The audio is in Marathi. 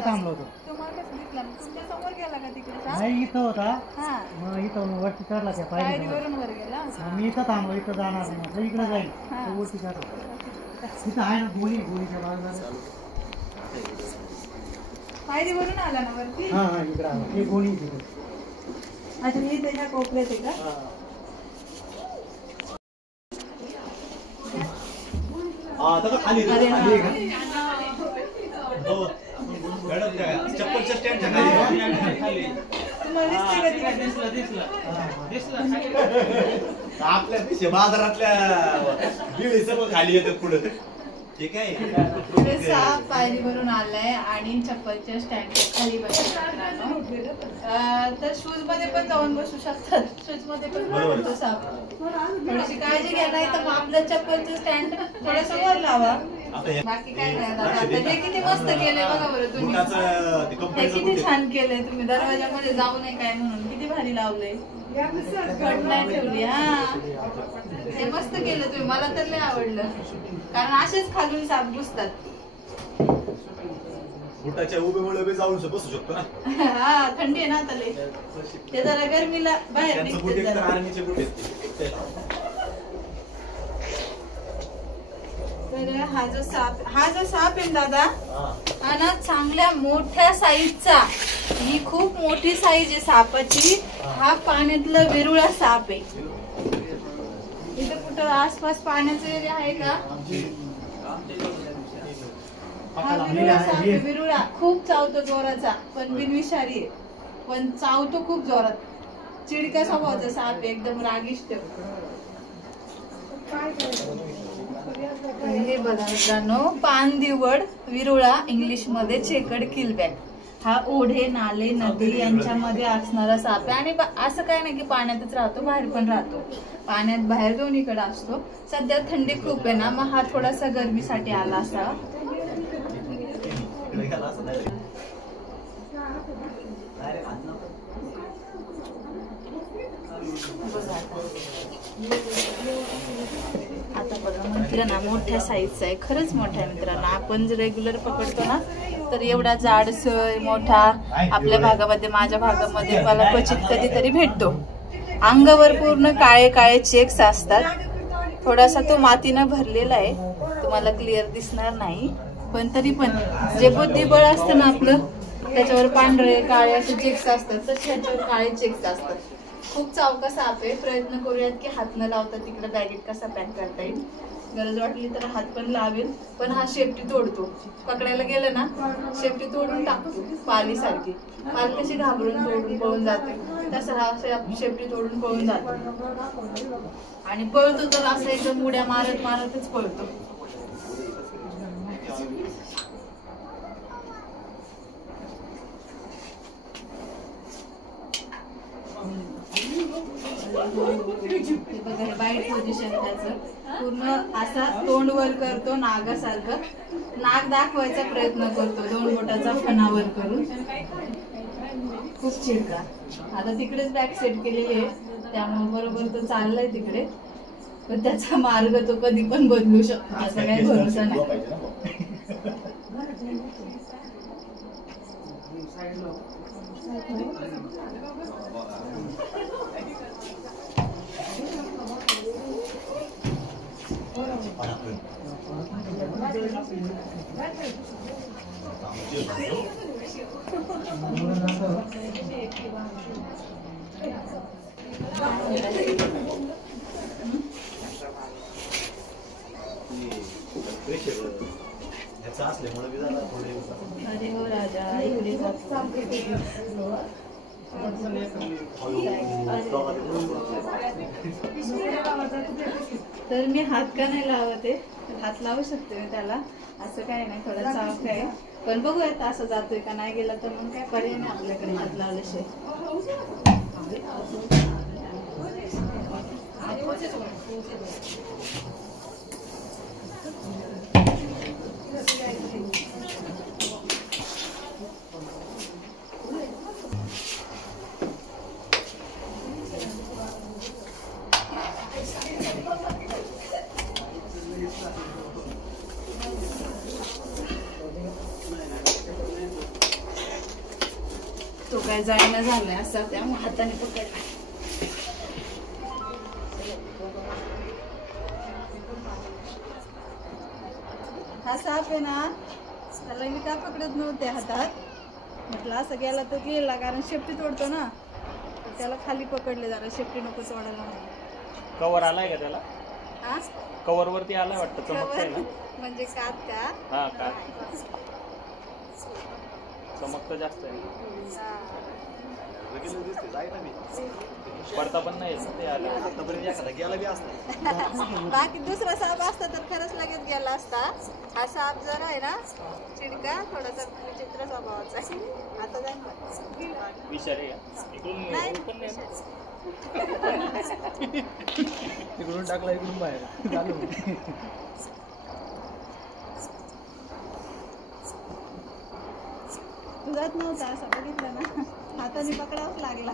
इकडे थांबलो होतो. तुमच्या समोर गेला का तिकडे? नाही इथं होता. मग इथं वरती चढला त्या पायरीवरून वर गेला. मी इथं थांबलो. इथं जाणार नाही. इकडे जाईल वरती चढला. तिथं आहे ना गोळीच्या बाजूला. पायरीवरून आला ना वरती? हा इकडे आला. हे गोळी तिथे. अच्छा मी त्याच्या कोपऱ्यात आहे का? खाली चप्पलच्या स्टँडच्या खाली आपल्या बाजारातल्या बिळी सर्व खाली येतात पुढे. ठीक आहे. साप पायरीवरून आलाय आणि चप्पलच्या स्टँडच्या खाली बसला. तर शूज मध्ये पण जाऊन बसू शकतात. शूज मध्ये पण बसतो साप. थोडीशी काळजी घ्या नाही तर मग आपलं चप्पलचं स्टँड थोडस वर लावा. बाकी काय नाही दादा. हे किती मस्त केलंय बघा बरं तुम्ही. हे किती छान केलंय तुम्ही. दरवाजामध्ये जाऊ नये काय म्हणून किती भारी लावलंय. घटना ठेवली. हा ते मस्त केलं तुम्ही. मला तर लय आवडलं. कारण असेच खालून साप घुसतात. बुटाच्या उभेमुळे जाऊन बसू शकतो ना. हा थंडी आहे ना आता लय. ते जरा गरमीला बाहेर निघते. आर्मीचे बुट आहेत. तर हा जो साप आहे दादा हा ना चांगल्या मोठ्या साईजचा. ही खूप मोठी साईज आहे सापाची. हा पाण्यातला विरुळा साप आहे. इथे कुठं आसपास पाण्याचा एरिया आहे का? हा विरुळा साप आहे. विरुळा खूप चावतो जोराचा पण बिनविषारी आहे. पण चावतो खूप जोरात. चिडका स्वभावाचा साप आहे. एकदम रागिष्ट. हे बघा मित्रांनो पानदिवड विरुळा इंग्लिश मध्ये चेकड किलबॅक. हा ओढे नाले नदी यांच्यामध्ये असणारा साप आहे. आणि असं काय नाही की पाण्यातच राहतो बाहेर पण राहतो. पाण्यात बाहेर दोन्हीकडे असतो. सध्या थंडी खूप आहे ना मग हा थोडासा गरमीसाठी आला असा. आता बघा म्हटलं ना मोठ्या साईजचा आहे. खरंच मोठा आहे मित्रांनो. आपण जर रेग्युलर पकडतो ना तर एवढा जाडसर मोठा आपल्या भागामध्ये माझ्या भागामध्ये मला क्वचित कधीतरी भेटतो. अंगावर पूर्ण काळे काळे चेक्स असतात. थोडासा तो मातीनं भरलेला आहे. तुम्हाला क्लिअर दिसणार नाही पण तरी पण जे बुद्धिबळ असतं ना आपलं त्याच्यावर पांढरे काळे असे चेक्स असतात. तसे ह्याच्यावर काळे चेक्स असतात. खूप चावका साप आहे. प्रयत्न करूयात की हात न लावता तिकडे बॅगेत कसा पॅक करता येईल. गरज वाटली तर हात पण लावेल. पण हा शेपटी तोडतो. पकडायला गेलं ना शेपटी तोडून टाकतो. पाली सारखी. पाल कशी घाबरून तोडून पळून जाते तसं हा शेपटी तोडून पळून जातो. आणि पळतो तर असं एकदम उड्या मारत मारतच पळतो. बघा बाईट पोझिशन त्याचं पूर्ण असा तोंड वर करतो नागासारखं. नाक दाखवायचा प्रयत्न करतो 2 बोटाचा फणावर करून. खूप चिडका. आता तिकडेच बॅक सेट केलेली आहे त्यामुळे बरोबर तो चाललाय तिकडे. पण त्याचा मार्ग तो कधी पण बदलू शकतो असं काही भरोसा नाही. अरे हो राजा इकडे तर मी हात का नाही लावत आहे. हात लावू शकते त्याला असं काय नाही. थोडा चाप आहे पण बघूयात असं जातोय का नाही गेला तर मग काय पर्याय नाही आपल्याकडे हात लावल्याशिवाय. तो काय जाईना झालाय असा, त्यामुळे हाताने पकडला. हा साप आहे ना, त्याला मी का पकडत नव्हते हातात, म्हटलं असं गेला तर गेला, कारण शेपटी तोडतो ना, तर त्याला खाली पकडले जरा, शेपटी नको तोडायला म्हणून. कवर आलाय का त्याला? हा कवर वरती आलाय वाटतं, चमकतंय ना? म्हणजे कात का? हा का चमकतं जास्त आहे. लगेच दिसते जाय ना मी पडता पण नाही येत ते आलं. आतापर्यंत एखादा गेला बी असता. बाकी दुसरा साप असता तर खरंच लगेच गेला असता. हा साप जरा आहे ना चिडका, थोडासा विचित्र स्वभावाचा आहे. आता जाईन विषारी आहे. इकडून नाही. पण नाही. तिकडून टाकला इकडून बाहेर चालू. तू जात नव्हता असं बघितलं ना, हाताने पकडावंच लागला.